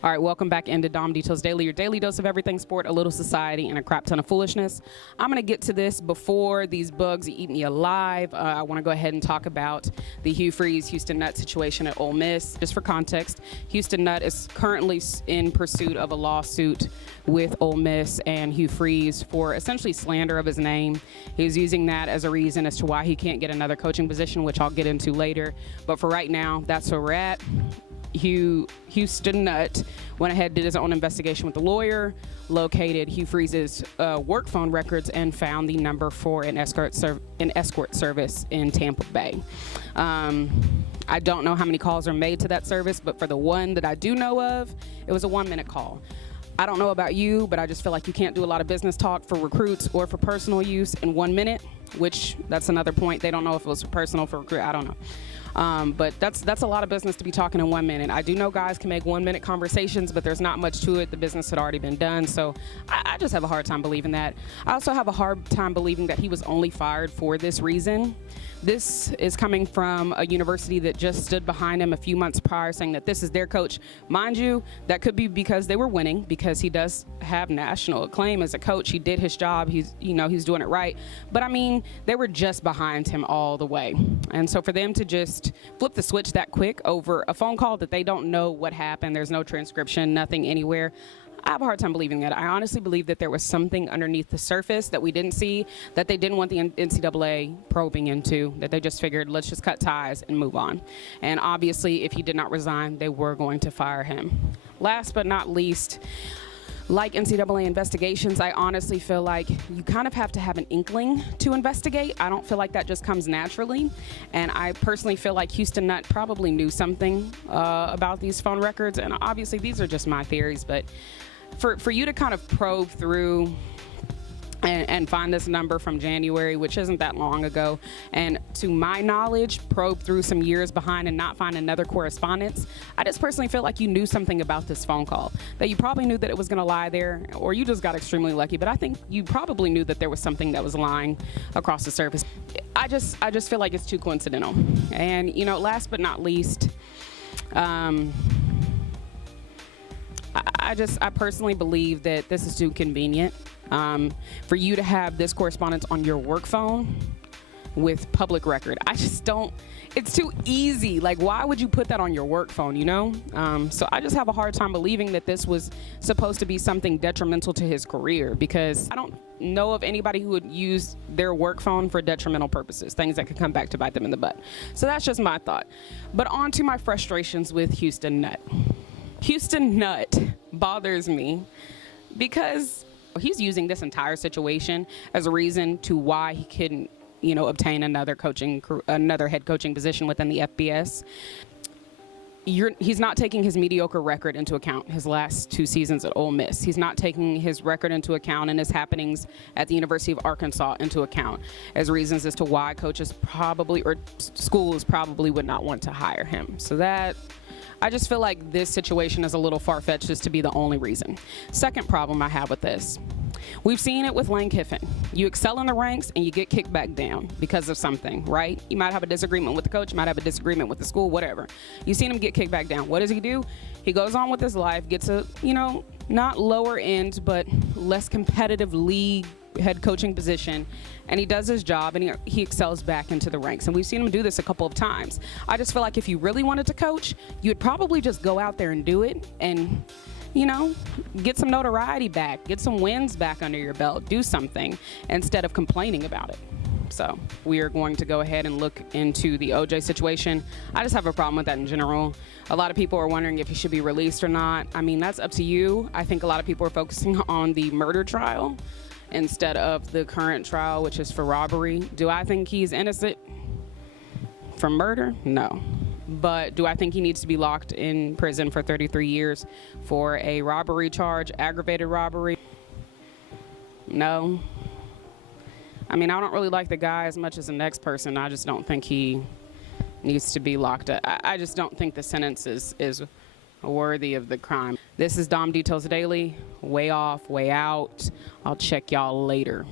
All right, welcome back into Dom Details Daily, your daily dose of everything sport, a little society, and a crap ton of foolishness. I'm going to get to this before these bugs eat me alive. I want to go ahead and talk about the Hugh Freeze, Houston Nutt situation at Ole Miss. Just for context, Houston Nutt is currently in pursuit of a lawsuit with Ole Miss and Hugh Freeze for essentially slander of his name. He's using that as a reason as to why he can't get another coaching position, which I'll get into later. But for right now, that's where we're at. Houston Nutt went ahead, did his own investigation with the lawyer, located Hugh Freeze's work phone records, and found the number for an escort service in Tampa Bay. I don't know how many calls are made to that service, but for the one that I do know of, it was a 1-minute call. I don't know about you, but I just feel like you can't do a lot of business talk for recruits or for personal use in 1 minute, which that's another point. They don't know if it was personal for recruit. I don't know. But that's a lot of business to be talking in 1 minute. I do know guys can make 1-minute conversations, but there's not much to it. The business had already been done. So I just have a hard time believing that. I also have a hard time believing that he was only fired for this reason. This is coming from a university that just stood behind him a few months prior, saying that this is their coach. Mind you, that could be because they were winning, because he does have national acclaim as a coach. He did his job. He's doing it right. But I mean, they were just behind him all the way. And so for them to just flip the switch that quick over a phone call that they don't know what happened, there's no transcription, nothing anywhere, I have a hard time believing that. I honestly believe that there was something underneath the surface that we didn't see, that they didn't want the NCAA probing into, that they just figured, let's just cut ties and move on. And obviously, if he did not resign, they were going to fire him. Last but not least, like NCAA investigations, I honestly feel like you kind of have to have an inkling to investigate. I don't feel like that just comes naturally. And I personally feel like Houston Nutt probably knew something about these phone records. And obviously, these are just my theories, but for you to kind of probe through and find this number from January, which isn't that long ago, and to my knowledge, probe through some years behind and not find another correspondence, I just personally feel like you knew something about this phone call, that you probably knew that it was going to lie there, or you just got extremely lucky, but I think you probably knew that there was something that was lying across the surface. I just feel like it's too coincidental. And, last but not least, I personally believe that this is too convenient for you to have this correspondence on your work phone with public record. I just don't, it's too easy. Like, why would you put that on your work phone, So I just have a hard time believing that this was supposed to be something detrimental to his career, because I don't know of anybody who would use their work phone for detrimental purposes, things that could come back to bite them in the butt. So that's just my thought. But on to my frustrations with Houston Nutt. Houston Nutt bothers me because he's using this entire situation as a reason to why he couldn't, obtain another head coaching position within the FBS. He's not taking his mediocre record into account, his last 2 seasons at Ole Miss. He's not taking his record into account and his happenings at the University of Arkansas into account as reasons as to why coaches probably, or schools probably, would not want to hire him. So I just feel like this situation is a little far-fetched just to be the only reason. Second problem I have with this. We've seen it with Lane Kiffin. You excel in the ranks and you get kicked back down because of something, right? You might have a disagreement with the coach, you might have a disagreement with the school, whatever. You've seen him get kicked back down. What does he do? He goes on with his life, gets a, not lower end, but less competitive league head coaching position, and he does his job and he excels back into the ranks. And we've seen him do this a couple of times. I just feel like if you really wanted to coach, you'd probably just go out there and do it and, get some notoriety back, get some wins back under your belt, do something instead of complaining about it. So we are going to go ahead and look into the OJ situation. I just have a problem with that in general. A lot of people are wondering if he should be released or not. I mean, that's up to you. I think a lot of people are focusing on the murder trial instead of the current trial, which is for robbery. Do I think he's innocent from murder? No. But do I think he needs to be locked in prison for 33 years for a robbery charge, aggravated robbery? No. I mean, I don't really like the guy as much as the next person. I just don't think he needs to be locked up. I just don't think the sentence is worthy of the crime. This is Dom Details Daily. Way off, way out. I'll check y'all later.